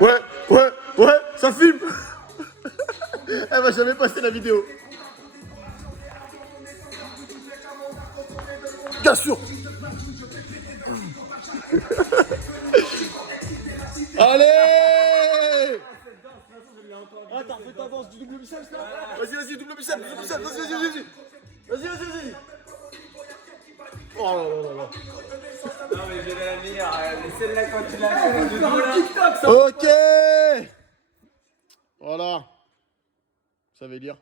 Ouais, ça filme. Elle va jamais passer la vidéo. Bien sûr. Allez. Attends, fais ta danse du double biceps là. Vas-y, double biceps, vas-y. Vas-y. Oh là là là. Non mais je vais la meilleure, mais celle-là quand tu l'as fait, de dos là. Ok. Voilà. Vous savez lire.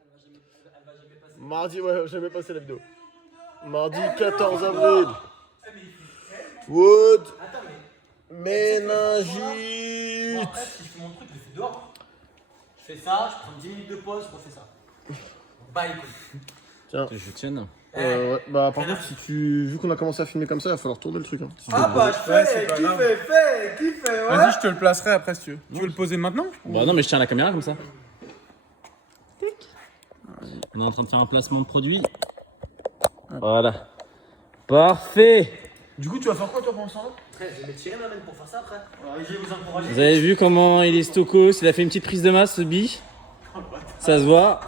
Mardi, ouais, j'ai jamais passé la vidéo. Mardi 14 avril. Wood. Méningite. Moi après, si je fais mon truc, je le fais dehors. Je fais ça, je prends 10 minutes de pause, je refais ça. Bye écoute. Tiens. Je tienne. Ouais. Bah par contre, vu qu'on a commencé à filmer comme ça, il va falloir tourner le truc. Hein. Ah bah je fais, qui fait, ouais. Vas-y, je te le placerai après si tu veux. Tu veux le poser maintenant? Bah non, mais je tiens la caméra comme ça. On est en train de faire un placement de produit. Voilà. Parfait. Du coup, tu vas faire quoi toi pendant ce temps-là? Après, je vais m'étirer ma main pour faire ça après. Alors, je vais vous encourager. Vous avez vu comment il est stokos? Il a fait une petite prise de masse, ce bi. Ça se voit.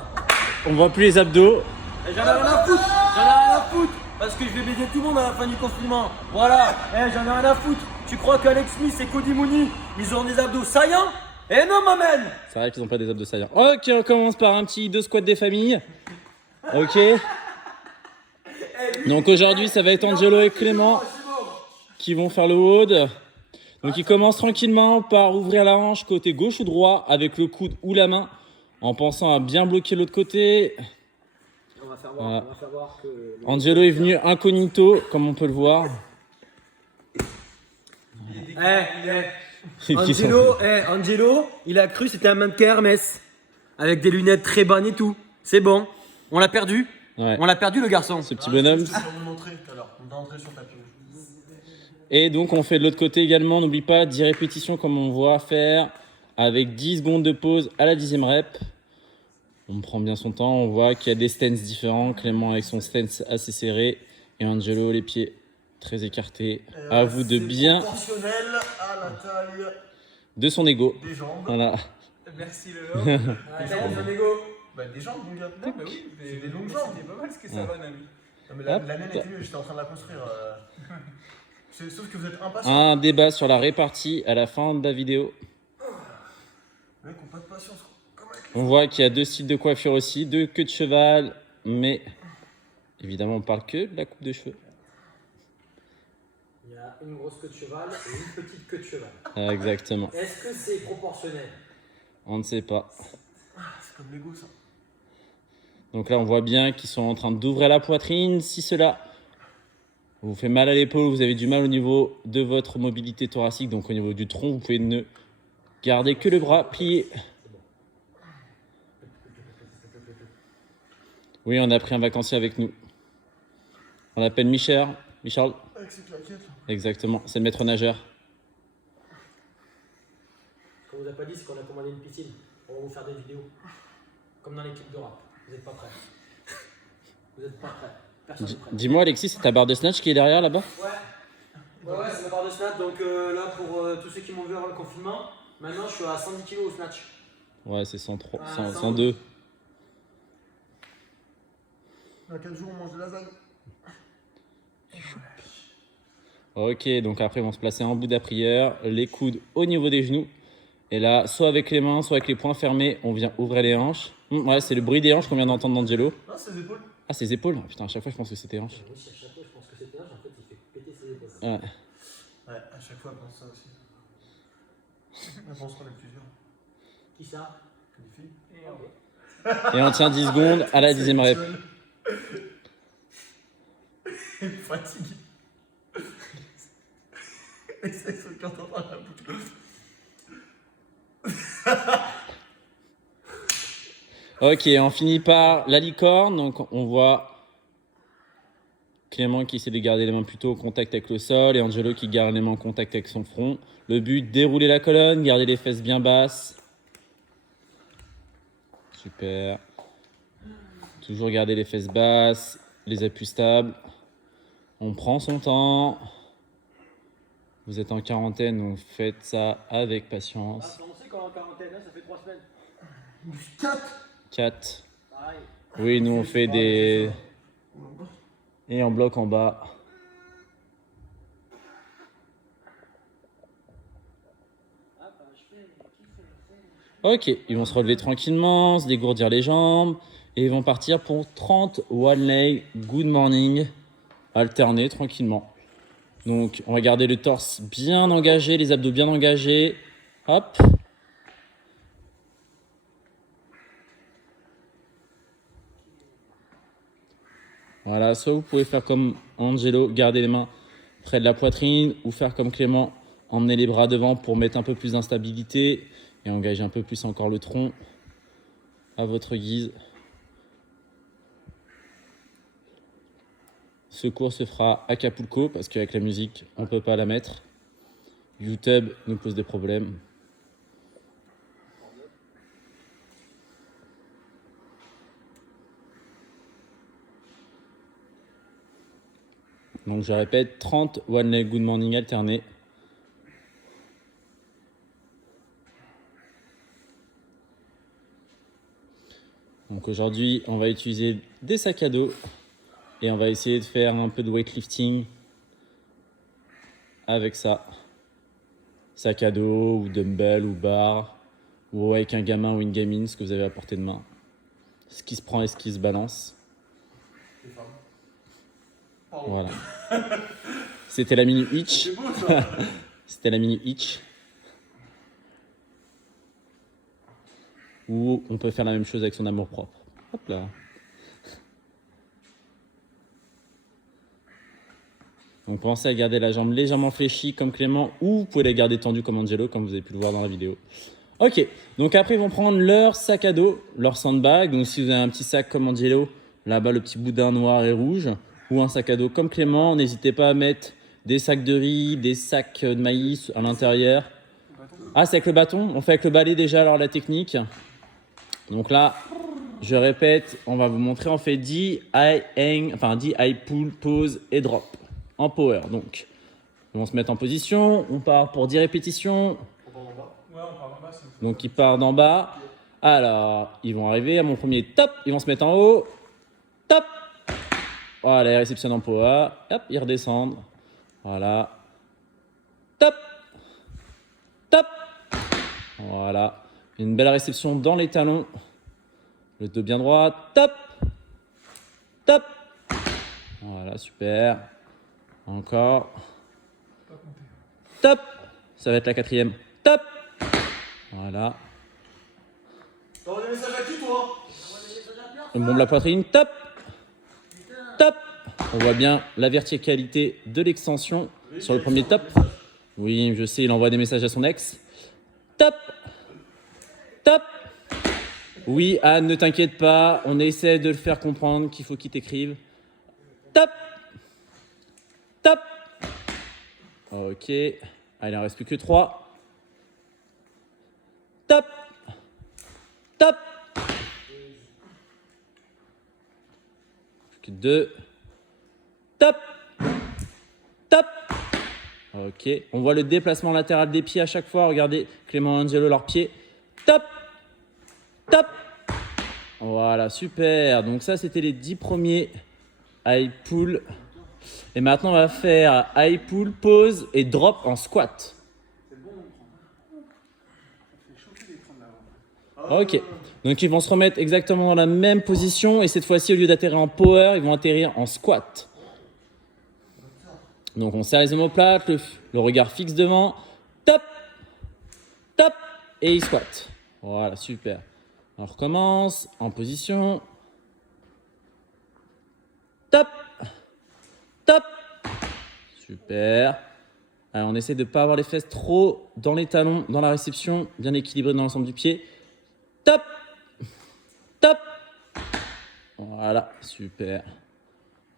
On voit plus les abdos. J'en ai rien à foutre, parce que je vais baiser tout le monde à la fin du confinement. Voilà, j'en ai rien à foutre. Tu crois qu'Alex Smith et Cody Mooney, ils ont des abdos saillants? Eh non, ma man. C'est vrai qu'ils n'ont pas des abdos saillants. Ok, on commence par un petit 2 squats des familles. Ok. Donc aujourd'hui, ça va être Angelo et Clément qui vont faire le WOD. Donc ils commencent tranquillement par ouvrir la hanche côté gauche ou droit avec le coude ou la main en pensant à bien bloquer l'autre côté. On va faire voir que... Angelo est venu incognito, comme on peut le voir. Angelo, il a cru que c'était un mannequin Hermès. Avec des lunettes très bonnes et tout. C'est bon. On l'a perdu. Ouais. On l'a perdu le garçon. Ce petit bonhomme. On va vous montrer tout à l'heure. On va entrer sur tapis. Et donc on fait de l'autre côté également, n'oublie pas 10 répétitions comme on voit faire, avec 10 secondes de pause à la 10e rep. On prend bien son temps, on voit qu'il y a des stances différents, Clément avec son stance assez serré, et Angelo les pieds très écartés. À vous de bien Proportionnel à la taille de son ego. des jambes. Voilà. Merci Lolo. Des jambes, mon gars. Non, mais oui, C'est des longues jambes. c'est pas mal ce que ça va, Nami. Non, mais la mienne était mieux, j'étais en train de la construire. Sauf que vous êtes impatient. Un débat sur la répartie à la fin de la vidéo. Les mecs ont pas de patience. On voit qu'il y a 2 styles de coiffure aussi, 2 queues de cheval, mais évidemment on parle que de la coupe de cheveux. Il y a une grosse queue de cheval et une petite queue de cheval. Ah, exactement. Est-ce que c'est proportionnel? On ne sait pas. C'est comme Lego ça. Donc là, on voit bien qu'ils sont en train d'ouvrir la poitrine. Si cela vous fait mal à l'épaule, vous avez du mal au niveau de votre mobilité thoracique, donc au niveau du tronc, vous pouvez ne garder que le bras plié. Oui, on a pris un vacancier avec nous. On l'appelle Michel. Avec ses claquettes là. Exactement, c'est le maître nageur. Ce qu'on vous a pas dit, c'est qu'on a commandé une piscine. On va vous faire des vidéos. Comme dans l'équipe de rap. Vous n'êtes pas prêts. Vous n'êtes pas prêts. Personne n'est prêt. Dis-moi, Alexis, c'est ta barre de snatch qui est derrière là-bas? Ouais, c'est ma barre de snatch. Donc là, pour tous ceux qui m'ont vu avant le confinement, maintenant je suis à 110 kg au snatch. Ouais, c'est 103, Ah, 102. Dans 4 jours, on mange de lasagne. Ok, donc après, ils vont se placer en bout d'aprière, les coudes au niveau des genoux. Et là, soit avec les mains, soit avec les poings fermés, on vient ouvrir les hanches. Ouais, c'est le bruit des hanches qu'on vient d'entendre d'Angelo. Non, c'est les épaules. Ah, ses épaules. Putain, à chaque fois, je pense que c'était hanches. Oui, à chaque fois, je pense que c'était là, en fait, il fait péter ses épaules. Ouais. Ouais, à chaque fois, elle pense ça aussi. Elle pense qu'on est plusieurs. Qui ça? Les filles. Et on tient 10 secondes à la 10e rep. Elle est fatiguée. Et ça, ils sont contents dans la boucle. Ok, on finit par la licorne. Donc, on voit Clément qui essaie de garder les mains plutôt au contact avec le sol et Angelo qui garde les mains en contact avec son front. Le but, dérouler la colonne, garder les fesses bien basses. Super. Toujours garder les fesses basses, les appuis stables. On prend son temps. Vous êtes en quarantaine, donc faites ça avec patience. en quarantaine, là, ça fait 3 semaines. 4. Pareil. Oui, nous on fait des... Et en bloc en bas. Ok, ils vont se relever tranquillement, se dégourdir les jambes. Et ils vont partir pour 30 one leg good morning. Alterner tranquillement. Donc on va garder le torse bien engagé, les abdos bien engagés. Hop. Voilà, soit vous pouvez faire comme Angelo, garder les mains près de la poitrine, ou faire comme Clément, emmener les bras devant pour mettre un peu plus d'instabilité et engager un peu plus encore le tronc à votre guise. Ce cours se fera à Acapulco parce qu'avec la musique, on ne peut pas la mettre. YouTube nous pose des problèmes. Donc je répète, 30 one leg good morning alternés. Donc aujourd'hui, on va utiliser des sacs à dos et on va essayer de faire un peu de weightlifting avec ça. Sac à dos ou dumbbell ou barre ou avec un gamin ou une gamine, ce que vous avez à portée de main. Ce qui se prend et ce qui se balance. Voilà. C'était la mini hitch. C'est beau ça. C'était la mini hitch. Ou on peut faire la même chose avec son amour propre. Hop là. Donc pensez à garder la jambe légèrement fléchie comme Clément ou vous pouvez la garder tendue comme Angelo comme vous avez pu le voir dans la vidéo. Ok, donc après ils vont prendre leur sac à dos, leur sandbag. Donc si vous avez un petit sac comme Angelo, là-bas le petit boudin noir et rouge, ou un sac à dos comme Clément, n'hésitez pas à mettre des sacs de riz, des sacs de maïs à l'intérieur. Ah, c'est avec le bâton? On fait avec le balai déjà alors la technique. Donc là, je répète, on va vous montrer, on fait 10 high pull, pause et drop en power. Donc, ils vont se mettre en position, on part pour 10 répétitions. Donc, ils partent d'en bas. Alors, ils vont arriver à mon premier top, ils vont se mettre en haut. Top. Voilà, ils réceptionnent en power. Hop, ils redescendent. Voilà. Top. Top. Voilà. Une belle réception dans les talons. Le dos bien droit. Top. Top. Voilà, super. Encore. Top. Ça va être la 4e. Top. Voilà. T'envoies des messages à qui toi? On bombe la poitrine. Top. Top. On voit bien la verticalité de l'extension sur le premier top. Oui, je sais, il envoie des messages à son ex. Top. Top. Oui, Anne, ne t'inquiète pas. On essaie de le faire comprendre qu'il faut qu'il t'écrive. Top. Top. Ok. Allez, il en reste plus que 3. Top. Top. Plus que 2. Top. Top. Ok. On voit le déplacement latéral des pieds à chaque fois. Regardez Clément et Angelo, leurs pieds. Top. Top. Voilà, super. Donc ça, c'était les 10 premiers high pull. Et maintenant, on va faire high pull, pause et drop en squat. Ok. Donc ils vont se remettre exactement dans la même position. Et cette fois-ci, au lieu d'atterrir en power, ils vont atterrir en squat. Donc on serre les omoplates, le regard fixe devant. Top. Top. Et ils squattent. Voilà, super. On recommence en position. Top. Top. Super. Alors, on essaie de ne pas avoir les fesses trop dans les talons, dans la réception, bien équilibré dans l'ensemble du pied. Top. Top. Voilà, super.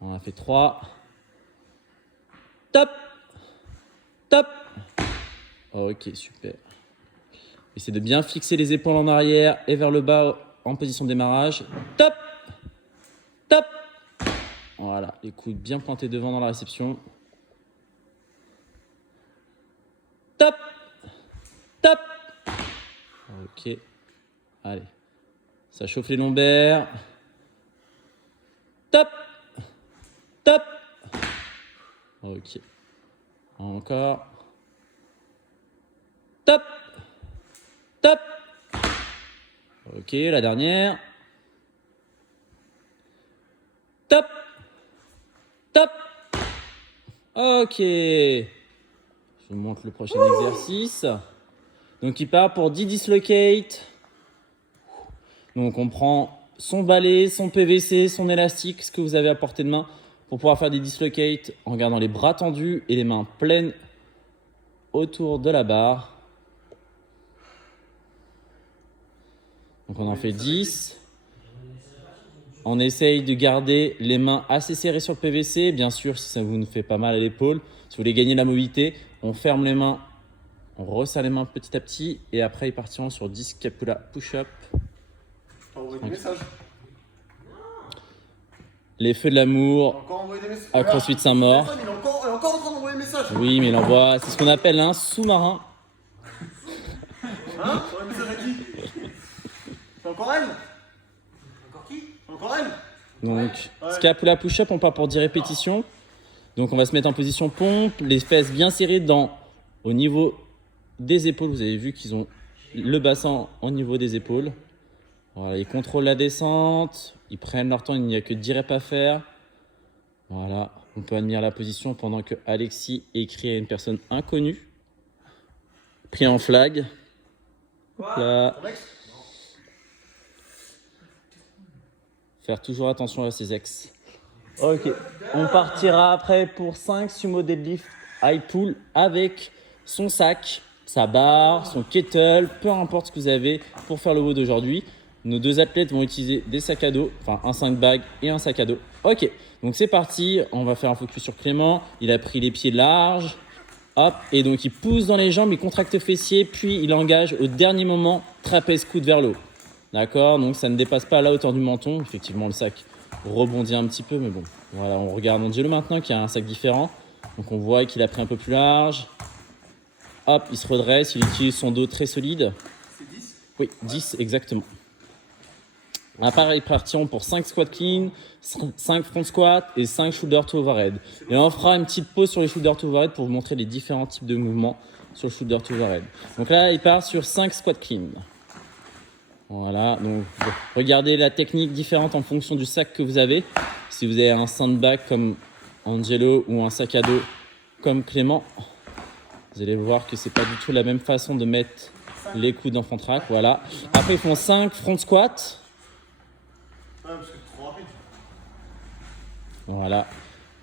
On a fait 3. Top. Top. Ok, super. Essayez de bien fixer les épaules en arrière et vers le bas en position de démarrage. Top. Top. Voilà, les coudes bien pointés devant dans la réception. Top. Top. Ok. Allez. Ça chauffe les lombaires. Top. Top. Ok. Encore. Top. Top. Ok, la dernière. Top. Top. Ok. Je vous montre le prochain exercice. Donc, il part pour 10 dislocates. Donc, on prend son balai, son PVC, son élastique, ce que vous avez à portée de main pour pouvoir faire des dislocates en gardant les bras tendus et les mains pleines autour de la barre. Donc, on en fait 10. On essaye de garder les mains assez serrées sur le PVC. Bien sûr, si ça vous fait pas mal à l'épaule, si vous voulez gagner la mobilité, on ferme les mains, on resserre les mains petit à petit et après, ils partiront sur 10 Scapula push-up. Les feux de l'amour à CrossFit Saint-Maur. Il est encore en train d'envoyer des messages. Oui, mais il envoie, c'est ce qu'on appelle un sous-marin. Hein? Un message à qui? C'est encore elle? Encore qui? Encore elle? Donc, Scapula push-up, on part pour 10 répétitions. Donc, on va se mettre en position pompe, les fesses bien serrées au niveau des épaules. Vous avez vu qu'ils ont le bassin au niveau des épaules. Voilà, ils contrôlent la descente, ils prennent leur temps, il n'y a que 10 reps à faire. Voilà, on peut admirer la position pendant que Alexis écrit à une personne inconnue. Pris en flag. Là. Faire toujours attention à ses ex. Ok, on partira après pour 5 sumo deadlift high pull avec son sac, sa barre, son kettle, peu importe ce que vous avez pour faire le WOD d'aujourd'hui. Nos deux athlètes vont utiliser des sacs à dos, enfin un 5 bag et un sac à dos. Ok, donc c'est parti, on va faire un focus sur Clément. Il a pris les pieds larges, hop, et donc il pousse dans les jambes, il contracte fessier, puis il engage au dernier moment, trapèze coude vers le haut. D'accord, donc ça ne dépasse pas la hauteur du menton. Effectivement, le sac rebondit un petit peu, mais bon. Voilà, on regarde Angelo maintenant qui a un sac différent. Donc on voit qu'il a pris un peu plus large. Hop, il se redresse, il utilise son dos très solide. C'est 10? Oui, 10 exactement. Après, partiront pour 5 squats clean, 5 front squats et 5 shoulder to overhead. Et on fera une petite pause sur les shoulder to overhead pour vous montrer les différents types de mouvements sur le shoulder to overhead. Donc là, il part sur 5 squats clean. Voilà, donc regardez la technique différente en fonction du sac que vous avez. Si vous avez un sandbag comme Angelo ou un sac à dos comme Clément, vous allez voir que c'est pas du tout la même façon de mettre les coudes en front track. Voilà. Après, ils font 5 front squats. Parce que c'est trop rapide. Voilà.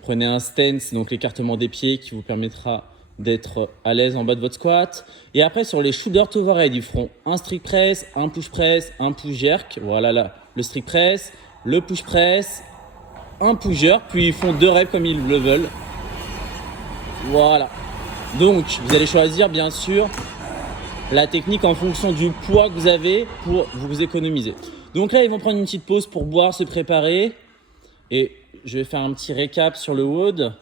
Prenez un stance, donc l'écartement des pieds qui vous permettra d'être à l'aise en bas de votre squat. Et après, sur les shoulder to overhead, ils feront un strict press, un push press, un push jerk. Voilà là, le strict press, le push press, un push jerk. Puis ils font 2 reps comme ils le veulent. Voilà. Donc, vous allez choisir bien sûr la technique en fonction du poids que vous avez pour vous économiser. Donc là, ils vont prendre une petite pause pour boire, se préparer. Et je vais faire un petit récap sur le WOD.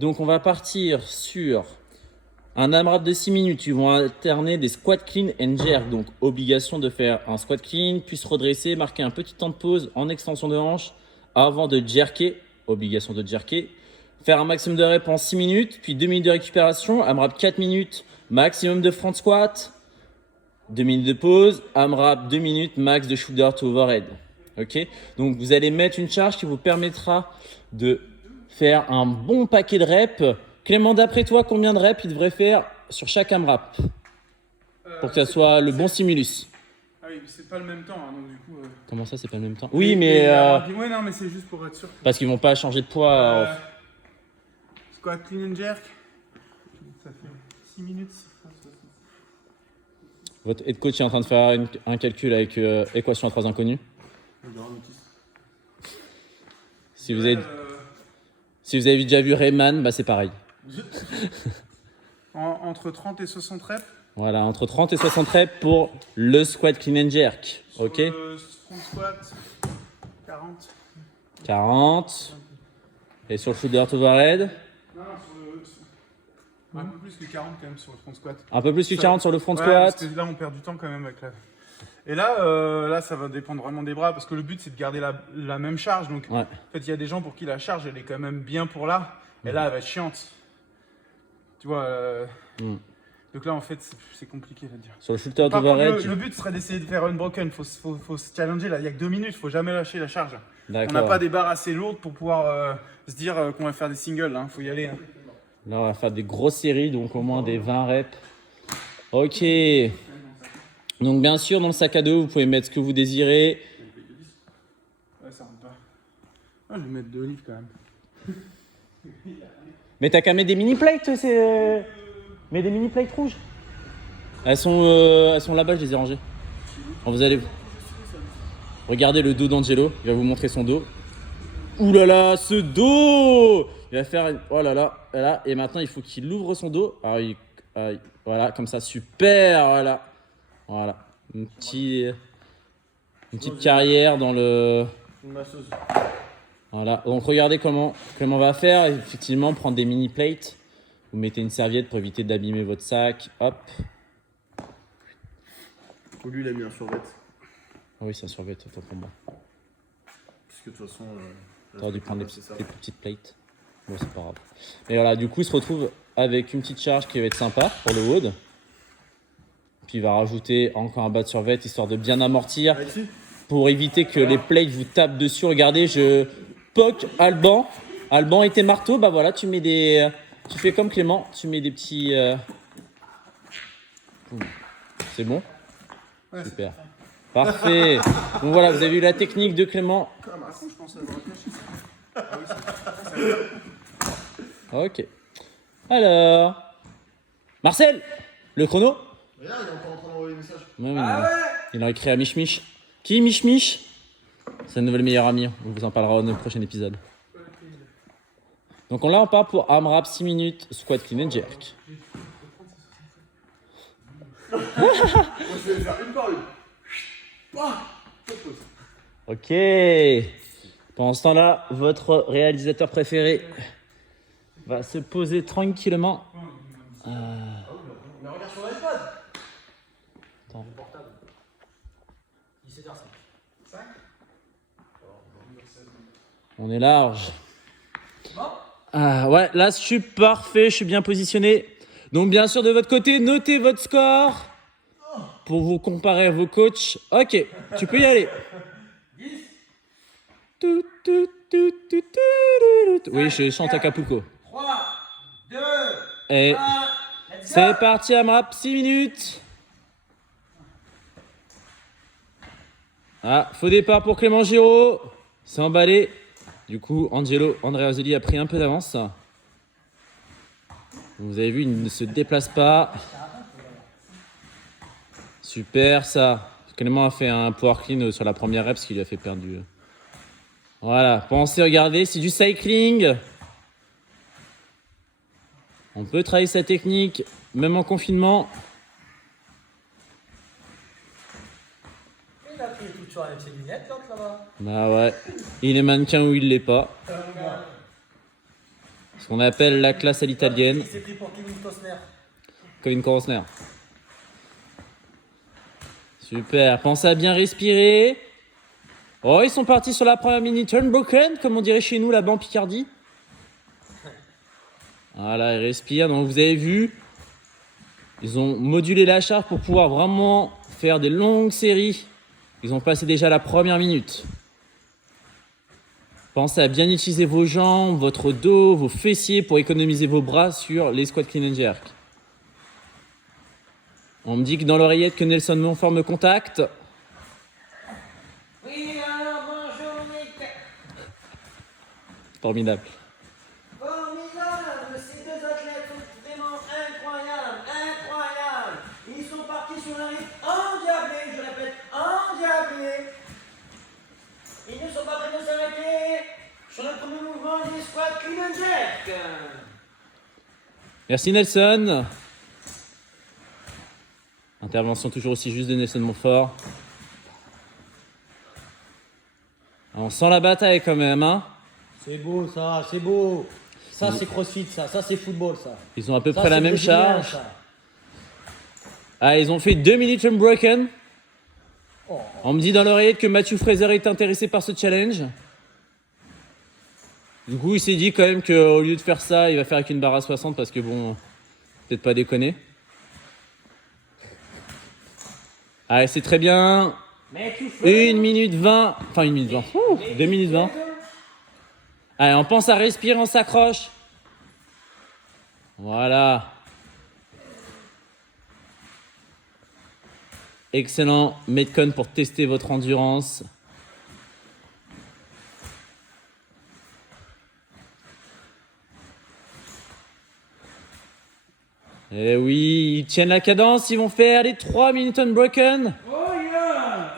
Donc, on va partir sur un AMRAP de 6 minutes. Ils vont alterner des squats clean and jerk. Donc, obligation de faire un squat clean, puis se redresser, marquer un petit temps de pause en extension de hanche avant de jerker. Obligation de jerker. Faire un maximum de reps en 6 minutes, puis 2 minutes de récupération. AMRAP 4 minutes, maximum de front squat. 2 minutes de pause, AMRAP 2 minutes, max de shoulder to overhead. Ok, donc vous allez mettre une charge qui vous permettra de faire un bon paquet de reps. Clément, d'après toi, combien de reps il devrait faire sur chaque AMRAP pour que ça soit le bon stimulus? Ah oui, c'est pas le même temps, hein, donc du coup. Comment ça, c'est pas le même temps? Oui, mais Ouais, non, mais c'est juste pour être sûr. parce qu'ils vont pas changer de poids. Squat clean and jerk. Ça fait 6 minutes. Votre head coach est en train de faire un calcul avec équation à 3 inconnus. Si vous avez déjà vu Rayman, bah c'est pareil. Entre 30 et 60 reps. Voilà, entre 30 et 60 reps pour le squat clean and jerk. Ok. Front squat, 40. 40. Et sur le shoulder to overhead, Non, un peu plus que 40 quand même sur le front squat. un peu plus que 40 sur le front Ouais, squat. parce que là, on perd du temps quand même avec la. Et là, ça va dépendre vraiment des bras parce que le but c'est de garder la même charge. Donc Ouais. en fait, il y a des gens pour qui la charge elle est quand même bien pour là. Et là, elle va être chiante. Tu vois. Donc là, en fait, c'est compliqué à dire. Sur le shooter Par contre, d'overhead, le but serait d'essayer de faire unbroken. Faut se challenger là. Il y a que 2 minutes. Faut jamais lâcher la charge. On n'a d'accord. pas des barres assez lourdes pour pouvoir se dire qu'on va faire des singles. Faut y aller. Là, on va faire des grosses séries, donc au moins des 20 reps. Ok. Donc, bien sûr, dans le sac à dos, vous pouvez mettre ce que vous désirez. Ouais, ça rentre pas. Ah, je vais mettre 2 livres quand même. Mais t'as qu'à mettre des mini plates, mais des mini plates rouges. Elles sont là-bas, je les ai rangées. Alors, vous allez regardez le dos d'Angelo. Il va vous montrer son dos. Ouh là là, ce dos! Il va faire oh là là, voilà. Et maintenant il faut qu'il ouvre son dos. Alors, voilà, comme ça, super, voilà. Une petite carrière dans le. Une masseuse. Voilà. Donc regardez comment on va faire. Effectivement, prendre des mini plates. Vous mettez une serviette pour éviter d'abîmer votre sac. Hop. Lui, il a mis un survêt. Ah oui, c'est un survêt, autant pour moi. Parce que de toute façon. T'aurais dû prendre des c'est ça. petites plates. Bon, c'est pas grave. Et voilà, du coup, il se retrouve avec une petite charge qui va être sympa pour le WOD. Puis il va rajouter encore un bas de survêt histoire de bien amortir Alexis, pour éviter que les plates vous tapent dessus. Regardez, je poke Alban. Alban et tes marteaux, bah voilà, tu mets des. Tu fais comme Clément, tu mets des petits. C'est bon? Super. Parfait. Donc voilà, vous avez vu la technique de Clément. Je pense avoir Ok. Alors. Marcel, le chrono? regarde, il est encore en train d'envoyer des messages. Il a écrit à Mich Mich. Qui Mich Mich? C'est un nouvel meilleur ami. On vous en parlera dans le prochain épisode. Donc là, on part pour AMRAP 6 minutes, squat clean and jerk. Moi, je vais faire une par une. Ok. Pendant ce temps-là, votre réalisateur préféré va se poser tranquillement. Mais regarde sur l'iPad. Attends. 17h05. On est large. Ah ouais, là je suis parfait, je suis bien positionné. Donc bien sûr de votre côté, notez votre score pour vous comparer à vos coachs. Ok, tu peux y aller. 10. Oui, je chante Acapulco. 3, 2, Et 1. Let's c'est go. parti AMRAP, 6 minutes. Ah, faux départ pour Clément Giraud. C'est emballé. Du coup, Andrea Azzoli a pris un peu d'avance. Vous avez vu, il ne se déplace pas. Super ça. Clément a fait un power clean sur la première rep, ce qui lui a fait perdre du... Voilà, pensez, regardez, c'est du cycling. On peut travailler sa technique, même en confinement. Il a pris tout sur avec ses lunettes, l'autre là-bas. Bah ouais, il est mannequin ou il l'est pas. Ce qu'on appelle la classe à l'italienne. Il s'est pris pour Kevin Costner. Kevin Costner. Super, pensez à bien respirer. Oh, ils sont partis sur la première minute unbroken, comme on dirait chez nous là-bas en Picardie. Voilà, ils respirent. Donc vous avez vu, ils ont modulé la charge pour pouvoir vraiment faire des longues séries. Ils ont passé déjà la première minute. Pensez à bien utiliser vos jambes, votre dos, vos fessiers pour économiser vos bras sur les squats clean and jerk. On me dit que dans l'oreillette que Nelson Montfort me contacte. Oui, alors bonjour Nick. Formidable. Formidable, ces deux athlètes sont vraiment incroyables. Ils sont partis sur un rythme endiablé, je répète, endiablé. Ils ne sont pas prêts de s'arrêter sur le premier mouvement des squats clean and jerk. Merci Nelson. Intervention toujours aussi juste de Nelson Montfort. On sent la bataille quand même, hein. C'est beau ça, c'est beau. Ça c'est crossfit ça c'est football ça. Ils ont à peu Ça, près la c'est même brésilien, charge. ça. Ah, ils ont fait 2 minutes unbroken. On me dit dans l'oreillette que Matthew Fraser est intéressé par ce challenge. Du coup, il s'est dit quand même qu'au lieu de faire ça, il va faire avec une barre à 60 parce que bon, peut-être pas déconner. Allez, c'est très bien. 1 minute 20. Enfin, 1 minute 20. 2 minutes 20. Allez, on pense à respirer, on s'accroche. Voilà. Excellent Metcon pour tester votre endurance. Eh oui, ils tiennent la cadence, ils vont faire les 3 minutes unbroken.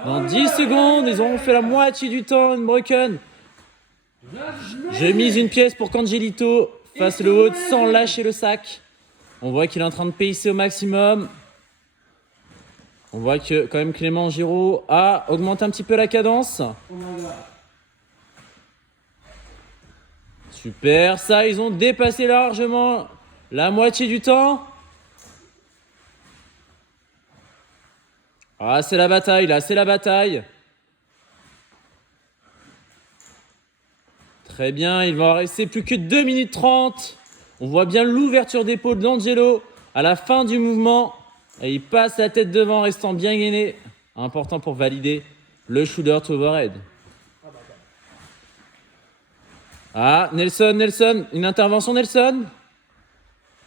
Dans 10 secondes, ils auront fait la moitié du temps unbroken. Je mise une pièce pour qu'Angelito fasse le haut sans lâcher le sac. On voit qu'il est en train de pacer au maximum. On voit que quand même Clément Giraud a augmenté un petit peu la cadence. Super, ça, ils ont dépassé largement la moitié du temps. Ah, c'est la bataille, là, c'est la bataille. Très bien, il va en rester plus que 2 minutes 30. On voit bien l'ouverture d'épaule d'Angelo à la fin du mouvement. Et il passe la tête devant, restant bien gainé. Important pour valider le shoulder to overhead. Ah, Nelson, une intervention, Nelson?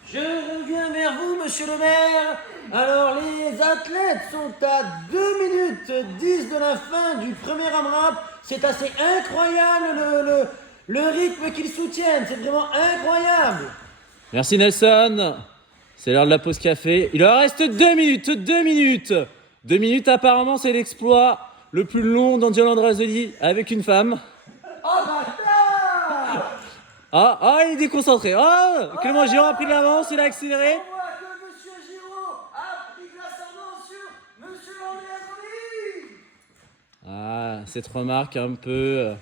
Je reviens vers vous, monsieur le maire. Alors, les athlètes sont à 2 minutes 10 de la fin du premier AMRAP. C'est assez incroyable le rythme qu'ils soutiennent. C'est vraiment incroyable. Merci, Nelson. C'est l'heure de la pause café. Il leur reste 2 minutes, 2 minutes. 2 minutes, apparemment, c'est l'exploit le plus long d'Angelo Andreazzoli avec une femme. Oh, bâtard! Il est déconcentré. Clément Giraud a pris de l'avance, il a accéléré. On voit que monsieur Giraud a pris de l'ascendant sur monsieur Andreazzoli. Cette remarque un peu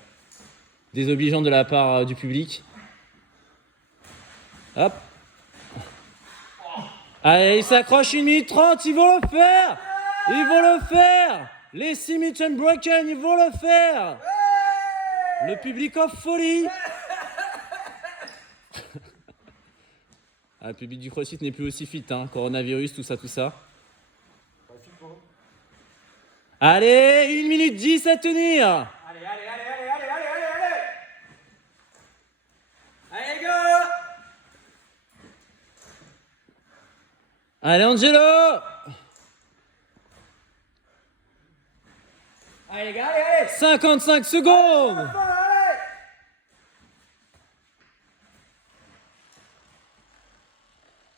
désobligeante de la part du public. Hop. Allez, il s'accroche 1 minute 30, ils vont le faire. Ils vont le faire. Les 6 minutes unbroken, ils vont le faire. Le public en folie. Le public du CrossFit n'est plus aussi fit, hein. Coronavirus, tout ça. Allez, 1 minute 10 à tenir. Allez, les gars! Allez, Angelo. Allez, les gars, allez! 55 secondes.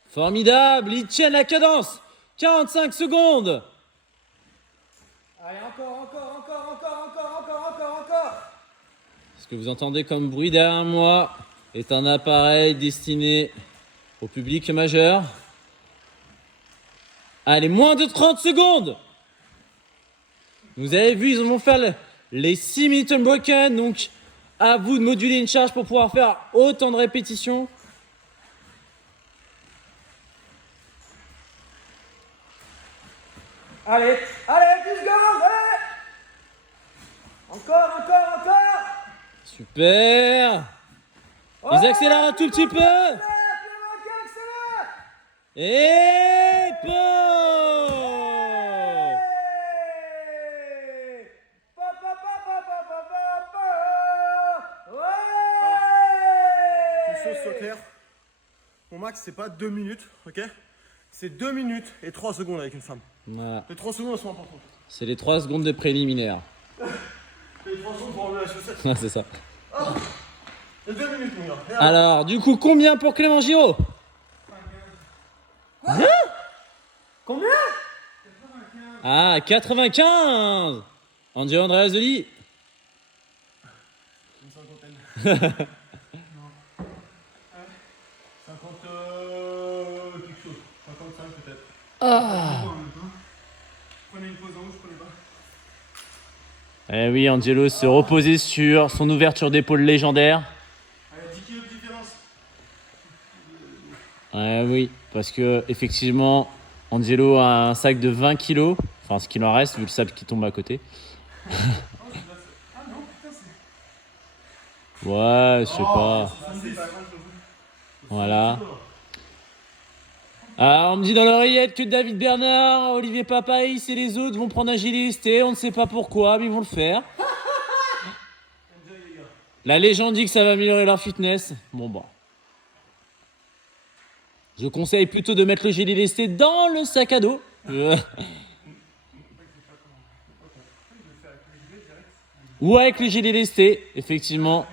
Formidable, ils tiennent la cadence. 45 secondes. Allez, encore! Ce que vous entendez comme bruit derrière moi est un appareil destiné au public majeur. Allez, moins de 30 secondes. Vous avez vu, ils vont faire les 6 minutes unbroken. Donc, à vous de moduler une charge pour pouvoir faire autant de répétitions. Allez, 10 secondes, allez! Encore! Super. Ils accélèrent un tout petit peu. Et Une chose soit claire. Mon max, c'est pas 2 minutes, ok? C'est 2 minutes et 3 secondes avec une femme. voilà. Les 3 secondes, elles sont importantes. C'est les 3 secondes de préliminaire. Les 3 secondes pour enlever la chaussette. C'est ça. Et 2 minutes, mon gars. Regarde. Alors, du coup, combien pour Clément Giraud? Combien? 95. Angelo Andreazzoli. Une cinquantaine. 50 quelque chose. 55 peut-être. Prenez une pause en haut, je prenais pas. Eh oui, Angelo se reposait sur son ouverture d'épaule légendaire. Allez, 10 kilos de différence. Oui, parce que effectivement, Angelo a un sac de 20 kilos Enfin, ce qu'il en reste, vu le sable qui tombe à côté. Ouais, je sais pas. Voilà. Ah, on me dit dans l'oreillette que David Bernard, Olivier Papaïs et les autres vont prendre un GLST. On ne sait pas pourquoi, mais ils vont le faire. La légende dit que ça va améliorer leur fitness. Bon, bah. Je conseille plutôt de mettre le GLST dans le sac à dos. Ou avec le GLST, effectivement.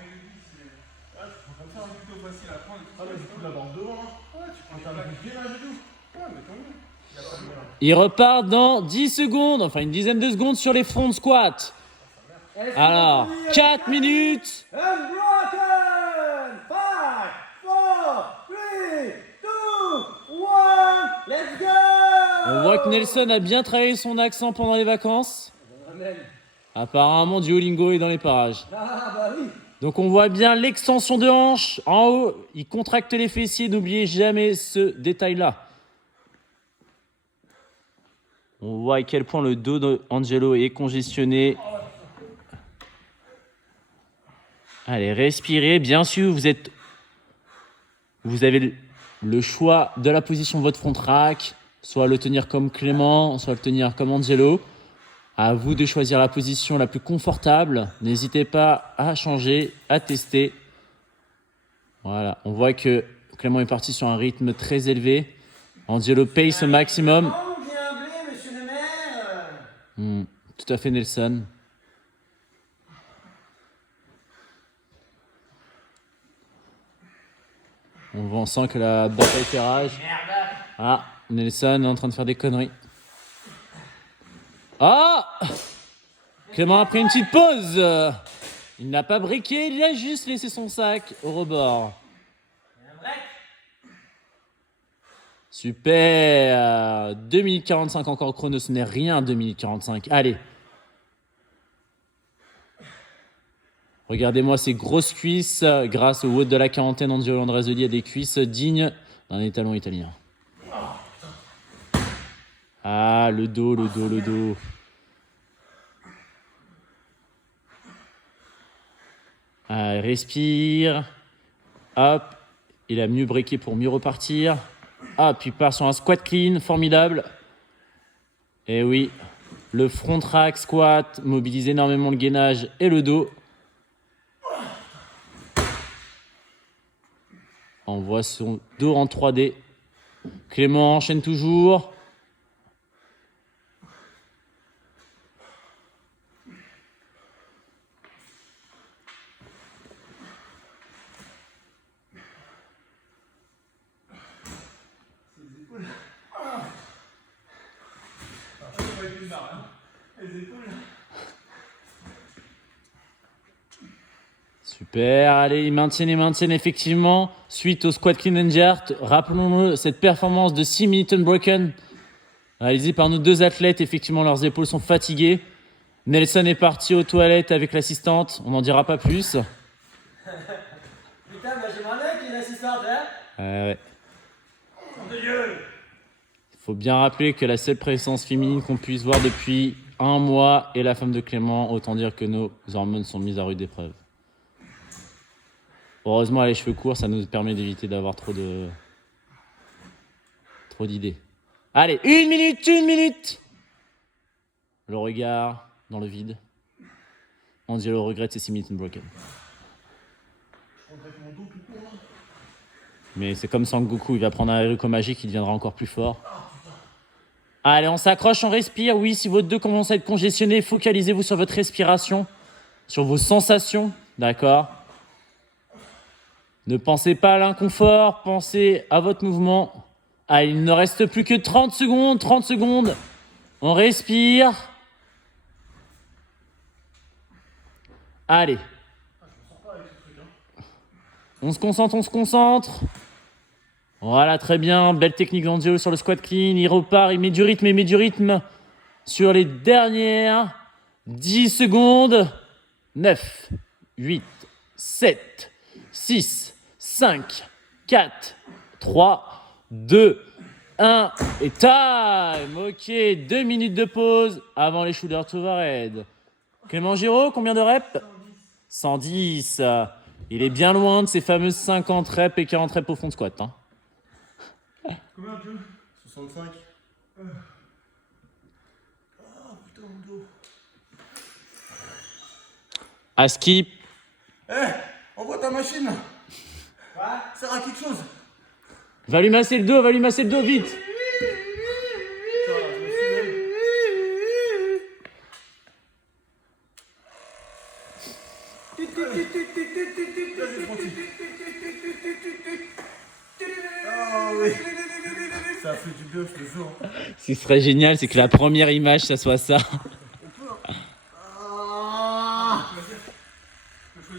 Il repart dans 10 secondes, enfin une dizaine de secondes sur les front squats. Alors, 4 minutes. Unbroken! 5, 4, 3, 2, 1, let's go! On voit que Nelson a bien travaillé son accent pendant les vacances. Apparemment, Duolingo est dans les parages. Ah bah oui. Donc on voit bien l'extension de hanche. En haut, il contracte les fessiers. N'oubliez jamais ce détail-là. On voit à quel point le dos d'Angelo est congestionné. Allez, respirez. Bien sûr, vous avez le choix de la position de votre front rack. Soit le tenir comme Clément, soit le tenir comme Angelo. À vous de choisir la position la plus confortable. N'hésitez pas à changer, à tester. Voilà, on voit que Clément est parti sur un rythme très élevé. Angelo pace au maximum. Bien blé, monsieur le maire. Tout à fait, Nelson. On sent que la bataille fait rage. Ah, Nelson est en train de faire des conneries. Ah! Clément a pris une petite pause. Il n'a pas briqué, il a juste laissé son sac au rebord. Super. 2 minutes 45 encore chrono, ce n'est rien 2 minutes 45. Allez. Regardez-moi ces grosses cuisses. Grâce au WOD de la quarantaine, Angelo Andreasoli a des cuisses dignes d'un étalon italien. Ah, le dos, le dos, le dos. Ah, respire. Hop. Il a mieux breaké pour mieux repartir. Hop, il part sur un squat clean, formidable. Et oui, le front rack squat mobilise énormément le gainage et le dos. On voit son dos en 3D. Clément enchaîne toujours. Super, allez, ils maintiennent effectivement suite au squat clean and jerk. Rappelons-le, cette performance de 6 minutes unbroken réalisée par nos deux athlètes. Effectivement, leurs épaules sont fatiguées. Nelson est parti aux toilettes avec l'assistante. On n'en dira pas plus. Putain, bah j'aimerais bien qu'il y ait une assistante, hein? Ouais. Il faut bien rappeler que la seule présence féminine qu'on puisse voir depuis 1 mois est la femme de Clément. Autant dire que nos hormones sont mises à rude épreuve. Heureusement, les cheveux courts, ça nous permet d'éviter d'avoir trop d'idées. Allez, 1 minute. Le regard dans le vide. Angelo regrette ses 6 minutes unbroken. Mais c'est comme Sangoku, il va prendre un Iruko magique, il deviendra encore plus fort. Allez, on s'accroche, on respire. Oui, si votre dos commence à être congestionné, focalisez-vous sur votre respiration, sur vos sensations, d'accord ? Ne pensez pas à l'inconfort, pensez à votre mouvement. Allez, il ne reste plus que 30 secondes. On respire. Allez. On se concentre. Voilà, très bien. Belle technique d'Angelo sur le squat clean. Il repart, il met du rythme sur les dernières 10 secondes. 9, 8, 7, 6, 5, 4, 3, 2, 1 et time. Ok, 2 minutes de pause avant les shoulders to overhead. Clément Giraud, combien de reps? 110. Il est bien loin de ces fameuses 50 reps et 40 reps au fond de squat. Hein. Combien tu veux? 65. À skip. Envoie ta machine. Sert à quelque chose. Va lui masser le dos, vite. Ah oui. Ça fait du bien, je te jure. Ce qui serait génial, c'est que la première image, ça soit ça.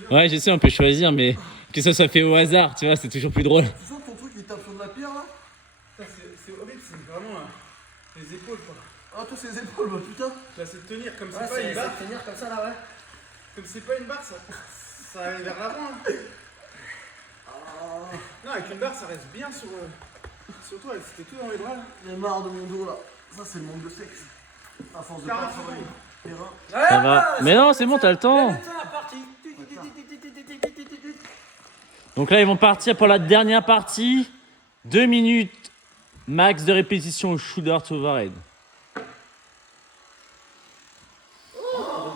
Ouais, je sais, on peut choisir, mais que ça soit fait au hasard, tu vois, c'est toujours plus drôle. Tu sens ton truc qui tape sur de la pierre là? C'est horrible, c'est vraiment les épaules quoi. Ah, toi, c'est les épaules, bah putain. Là, c'est de tenir comme c'est pas une barre. tenir comme ça là, ouais. Comme c'est pas une barre, ça va vers l'avant. Hein. Non, avec une barre, ça reste bien sur toi. C'était tout dans les bras là. J'ai marre de mon dos là. Ça, c'est le manque de sexe. À force de 40 pas travailler. secondes. Ça va. Mais non, c'est bon, t'as le temps. Donc là, ils vont partir pour la dernière partie. 2 minutes max de répétition au shoulder to overhead. Et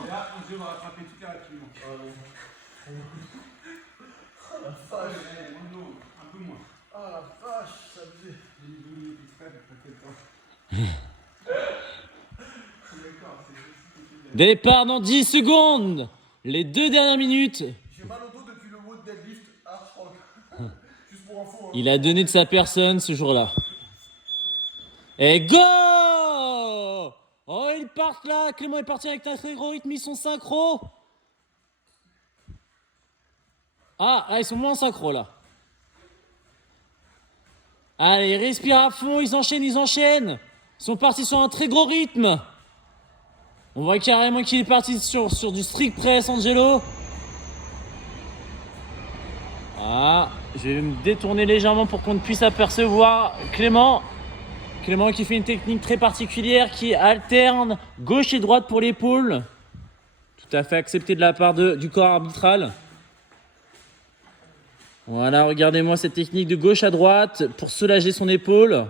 là, mon Dieu, on va rattraper tout rapidement. Un peu moins. Ah la vache, ça faisait. Départ dans 10 secondes. Les 2 dernières minutes. J'ai mal au dos depuis le WOD deadlift Arch Rock. Juste pour info. Hein. Il a donné de sa personne ce jour-là. Et go! Oh, ils partent là. Clément est parti avec un très gros rythme. Ils sont synchro. Ah, ils sont moins synchro là. Allez, respire à fond. Ils enchaînent. Ils sont partis sur un très gros rythme. On voit carrément qu'il est parti sur du strict press, Angelo. Ah, je vais me détourner légèrement pour qu'on ne puisse apercevoir Clément. Clément qui fait une technique très particulière qui alterne gauche et droite pour l'épaule. Tout à fait accepté de la part du corps arbitral. Voilà, regardez-moi cette technique de gauche à droite pour soulager son épaule.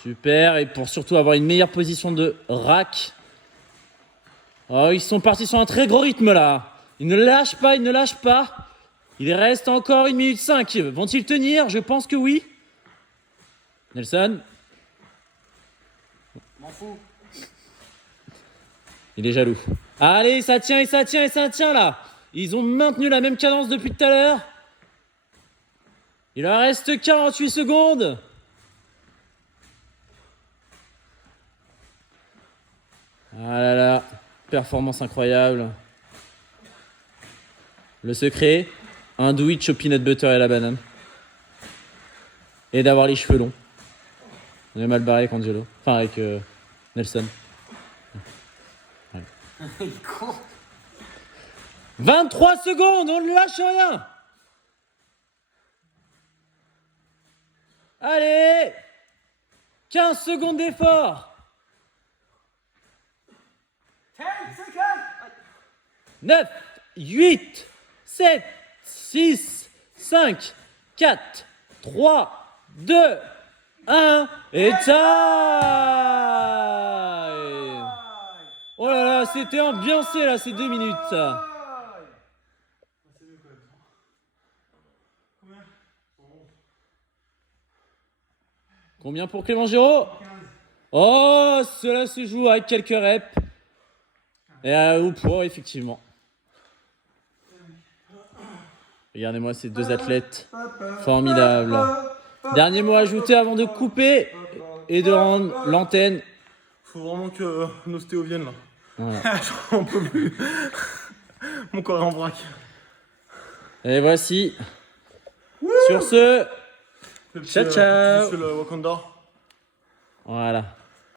Super, et pour surtout avoir une meilleure position de rack. Oh, ils sont partis sur un très gros rythme là. Ils ne lâchent pas. Il reste encore 1 minute 5. Vont-ils tenir? Je pense que oui. Nelson? M'en fous. Il est jaloux. Allez, ça tient là. Ils ont maintenu la même cadence depuis tout à l'heure. Il leur reste 48 secondes. Ah là là, performance incroyable. Le secret, un sandwich au peanut butter et à la banane. Et d'avoir les cheveux longs. On est mal barré avec Angelo. Enfin avec Nelson. Ouais. 23 secondes, on ne lâche rien. Allez, 15 secondes d'effort. 9, 8, 7, 6, 5, 4, 3, 2, 1 et time. Oh là là, c'était ambiancé là ces 2 minutes. Combien pour Clément Giraud? Oh, cela se joue avec quelques reps. Et au poids, effectivement. Regardez-moi ces deux athlètes formidables. Dernier mot ajouté avant de couper et de rendre l'antenne. Faut vraiment que nos stéos viennent là. Voilà. J'en peux plus. Mon corps est en vrac. Et voici. Sur ce, ciao ciao. Le Wakanda. Voilà.